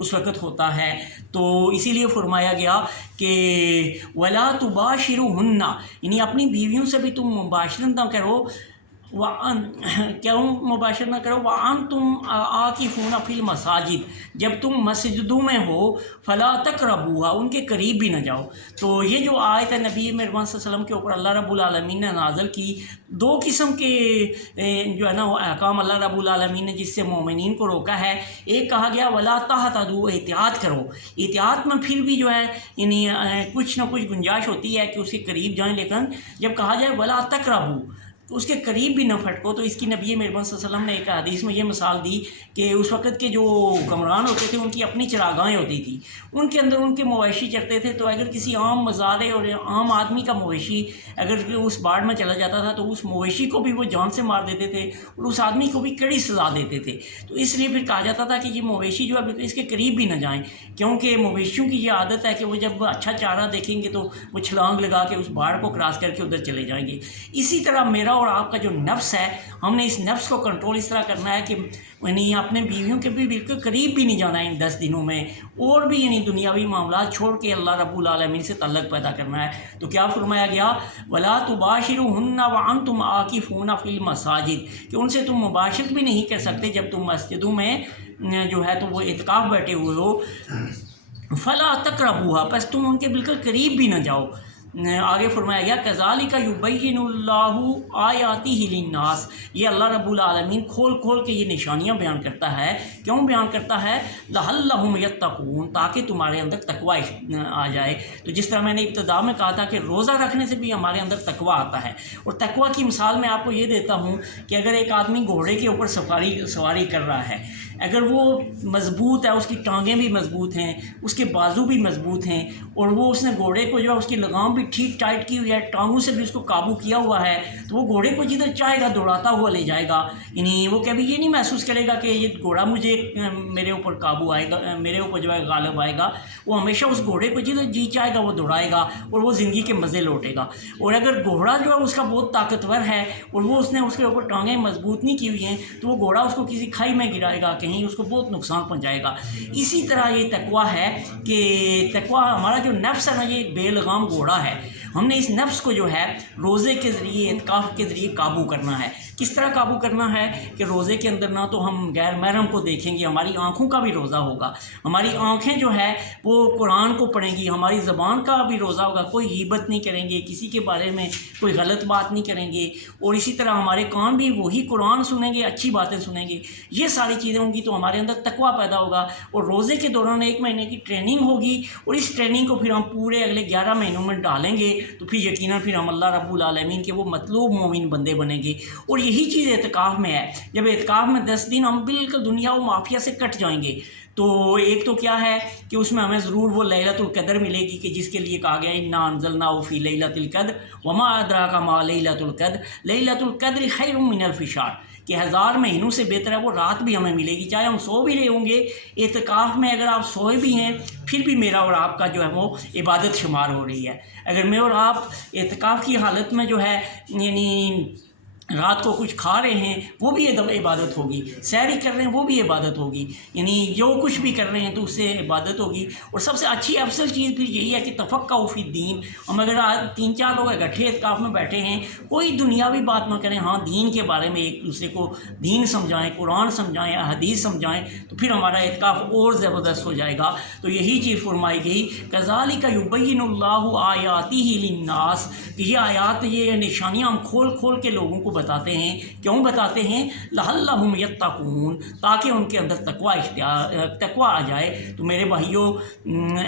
اس وقت ہوتا ہے۔ تو اسی لیے فرمایا گیا کہ ولا تباشرہن، یعنی اپنی بیویوں سے بھی تم مباشرت نہ کرو، کیوں مباشرت نہ کرو، وانتم عاکفون فی المساجد، جب تم مسجدوں میں ہو، فلا تقربوها، ان کے قریب بھی نہ جاؤ۔ تو یہ جو آیت ہے نبی مہربان صلی اللہ علیہ وسلم کے اوپر اللہ رب العالمین نے نازل کی، دو قسم کے جو ہے نا احکام اللہ رب العالمین نے جس سے مومنین کو روکا ہے۔ ایک کہا گیا ولا تعتدوا، احتیاط کرو، احتیاط میں پھر بھی جو ہے یعنی کچھ نہ کچھ گنجائش ہوتی ہے کہ اس کے قریب جائیں، لیکن جب کہا جائے ولا تقربوا تو اس کے قریب بھی نہ پھٹکو، تو اس کی نبی مہربان صلی اللہ علیہ وسلم نے ایک حدیث میں یہ مثال دی کہ اس وقت کے جو حکمران ہوتے تھے ان کی اپنی چراگاہیں ہوتی تھیں، ان کے اندر ان کے مویشی چرتے تھے، تو اگر کسی عام مزارع اور عام آدمی کا مویشی اگر اس باڑ میں چلا جاتا تھا تو اس مویشی کو بھی وہ جان سے مار دیتے تھے اور اس آدمی کو بھی کڑی سزا دیتے تھے۔ تو اس لیے پھر کہا جاتا تھا کہ یہ مویشی جو ہے اس کے قریب بھی نہ جائیں، کیونکہ مویشیوں کی یہ عادت ہے کہ وہ جب اچھا چارہ دیکھیں گے تو وہ چھلانگ لگا کے اس باڑ کو کراس کر کے ادھر چلے جائیں گے۔ اسی طرح میرا اور آپ کا جو نفس ہے، ہم نے اس نفس کو کنٹرول اس طرح کرنا ہے کہ یعنی اپنے بیویوں کے بھی بالکل قریب بھی نہیں جانا ہے ان 10 دنوں میں، اور بھی یعنی دنیاوی معاملات چھوڑ کے اللہ رب العالمین سے تعلق پیدا کرنا ہے۔ تو کیا فرمایا گیا ولا تباشرہن وانتم عاکفون فی المساجد، کہ ان سے تم مباشرت بھی نہیں کر سکتے جب تم مسجدوں میں جو ہے تو وہ اعتکاف بیٹھے ہوئے ہو، فلا تقربوها، پس تم ان کے بالکل قریب بھی نہ جاؤ۔ آگے فرمایا گیا کذالک یبین اللہ آیاتہ للناس، یہ اللہ رب العالمین کھول کھول کے یہ نشانیاں بیان کرتا ہے۔ کیوں بیان کرتا ہے؟ لعلہم یتقون، تاکہ تمہارے اندر تقوی آ جائے۔ تو جس طرح میں نے ابتدا میں کہا تھا کہ روزہ رکھنے سے بھی ہمارے اندر تقوی آتا ہے، اور تقوی کی مثال میں آپ کو یہ دیتا ہوں کہ اگر ایک آدمی گھوڑے کے اوپر سواری کر رہا ہے، اگر وہ مضبوط ہے، اس کی ٹانگیں بھی مضبوط ہیں، اس کے بازو بھی مضبوط ہیں، اور وہ اس نے گھوڑے کو جو ہے اس کی لگام بھی ٹھیک ٹائٹ کی ہوئی ہے، ٹانگوں سے بھی اس کو قابو کیا ہوا ہے، تو وہ گھوڑے کو جدھر چاہے گا دوڑاتا ہوا لے جائے گا، یعنی وہ کبھی یہ نہیں محسوس کرے گا کہ یہ گھوڑا مجھے میرے اوپر قابو آئے گا، میرے اوپر جو ہے غالب آئے گا۔ وہ ہمیشہ اس گھوڑے کو جدھر جی چاہے گا وہ دوڑائے گا اور وہ زندگی کے مزے لوٹے گا۔ اور اگر گھوڑا جو ہے اس کا بہت طاقتور ہے اور وہ اس نے اس کے اوپر ٹانگیں مضبوط نہیں کی ہوئی ہیں، تو وہ گھوڑا اس کو کسی کھائی میں گرائے گا، کہیں اس کو بہت نقصان پہنچائے گا۔ اسی طرح یہ تقوی ہے کہ تقوی ہمارا جو نفس ہے نا، یہ بے لگام گھوڑا ہے، ہم نے اس نفس کو جو ہے روزے کے ذریعے، اعتکاف کے ذریعے قابو کرنا ہے۔ کس طرح قابو کرنا ہے کہ روزے کے اندر نہ تو ہم غیر محرم کو دیکھیں گے، ہماری آنکھوں کا بھی روزہ ہوگا، ہماری آنکھیں جو ہے وہ قرآن کو پڑھیں گی، ہماری زبان کا بھی روزہ ہوگا، کوئی غیبت نہیں کریں گے، کسی کے بارے میں کوئی غلط بات نہیں کریں گے، اور اسی طرح ہمارے کان بھی وہی قرآن سنیں گے، اچھی باتیں سنیں گے۔ یہ ساری چیزیں ہوں گی تو ہمارے اندر تقوی پیدا ہوگا، اور روزے کے دوران 1 مہینے کی ٹریننگ ہوگی، اور اس ٹریننگ کو پھر ہم پورے اگلے 11 مہینوں میں ڈالیں گے، تو پھر یقیناً پھر ہم اللہ رب العالمین کے وہ مطلوب مومن بندے بنیں گے۔ اور یہی چیز اعتکاف میں ہے، جب اعتکاف میں 10 دن ہم بالکل دنیا و مافیا سے کٹ جائیں گے، تو ایک تو کیا ہے کہ اس میں ہمیں ضرور وہ لیلۃ القدر ملے گی، کہ جس کے لیے کہا گیا انا انزلناہ فی لیلۃ القدر وما ادراک ما لیلۃ القدر لیلۃ القدر خیر من الف شہر، کہ 1000 مہینوں سے بہتر ہے وہ رات بھی ہمیں ملے گی، چاہے ہم سو بھی رہے ہوں گے اعتکاف میں، اگر آپ سوئے بھی ہیں پھر بھی میرا اور آپ کا جو ہے وہ عبادت شمار ہو رہی ہے۔ اگر میں اور آپ اعتکاف کی حالت میں جو ہے یعنی رات کو کچھ کھا رہے ہیں وہ بھی عبادت ہوگی، سحری کر رہے ہیں وہ بھی عبادت ہوگی، یعنی جو کچھ بھی کر رہے ہیں تو اس سے عبادت ہوگی۔ اور سب سے اچھی افضل چیز پھر یہی ہے کہ تفقہ فی الدین، ہم اگر 3-4 لوگ اکٹھے اعتکاف میں بیٹھے ہیں، کوئی دنیاوی بات نہ کریں، ہاں دین کے بارے میں ایک دوسرے کو دین سمجھائیں، قرآن سمجھائیں، حدیث سمجھائیں، تو پھر ہمارا اعتکاف اور زبردست ہو جائے گا۔ تو یہی چیز فرمائی گئی کذالک یبین اللہ آیاتہ للناس، کہ یہ آیات، یہ نشانیاں ہم کھول کھول کے لوگوں کو بتاتے ہیں۔ کیوں بتاتے ہیں؟ لعلہم یتقون، تاکہ ان کے اندر تقوی آ جائے۔ تو میرے بھائیوں،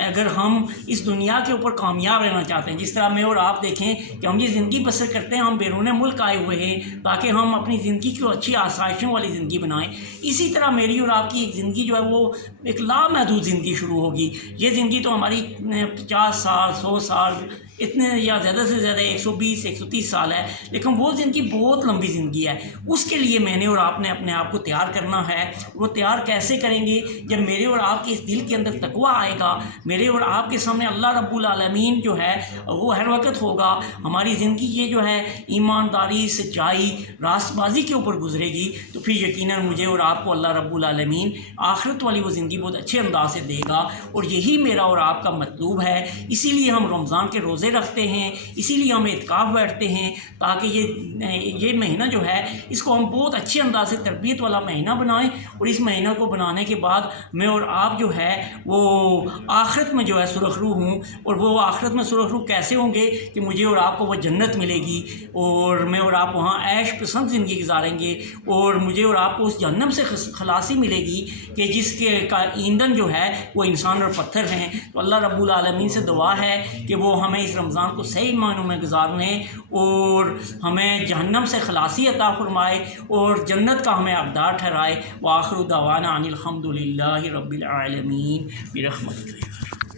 اگر ہم اس دنیا کے اوپر کامیاب رہنا چاہتے ہیں، جس طرح میں اور آپ دیکھیں کہ ہم یہ زندگی بسر کرتے ہیں، ہم بیرون ملک آئے ہوئے ہیں تاکہ ہم اپنی زندگی کو اچھی آسائشوں والی زندگی بنائیں، اسی طرح میری اور آپ کی ایک زندگی جو ہے وہ ایک لامحدود زندگی شروع ہوگی۔ یہ زندگی تو ہماری 50 سال 100 سال اتنے یا زیادہ سے زیادہ 120 130 سال ہے، لیکن وہ زندگی بہت بہت لمبی زندگی ہے، اس کے لیے میں نے اور آپ نے اپنے آپ کو تیار کرنا ہے۔ وہ تیار کیسے کریں گے؟ جب میرے اور آپ کے اس دل کے اندر تقویٰ آئے گا، میرے اور آپ کے سامنے اللہ رب العالمین جو ہے وہ ہر وقت ہوگا، ہماری زندگی یہ جو ہے ایمانداری، سچائی، راست بازی کے اوپر گزرے گی، تو پھر یقیناً مجھے اور آپ کو اللہ رب العالمین آخرت والی وہ زندگی بہت اچھے انداز سے دے گا، اور یہی میرا اور آپ کا مطلوب ہے۔ اسی لیے ہم رمضان کے روزے رکھتے ہیں، اسی لیے ہم اعتکاف بیٹھتے ہیں، تاکہ یہ مہینہ جو ہے اس کو ہم بہت اچھے انداز سے تربیت والا مہینہ بنائیں، اور اس مہینہ کو بنانے کے بعد میں اور آپ جو ہے وہ آخرت میں جو ہے سرخ روح ہوں۔ اور وہ آخرت میں سرخ روح کیسے ہوں گے کہ مجھے اور آپ کو وہ جنت ملے گی، اور میں اور آپ وہاں عیش پسند زندگی گزاریں گے، اور مجھے اور آپ کو اس جہنم سے خلاصی ملے گی کہ جس کے کا ایندھن جو ہے وہ انسان اور پتھر ہیں۔ تو اللہ رب العالمین سے دعا ہے کہ وہ ہمیں اس رمضان کو صحیح معنوں میں گزارنے اور ہمیں جہنم سے خلاصی عطا فرمائے اور جنت کا ہمیں حقدار ٹھہرائے۔ وآخر دعوانا ان الحمد للہ رب العالمین برحمتہ۔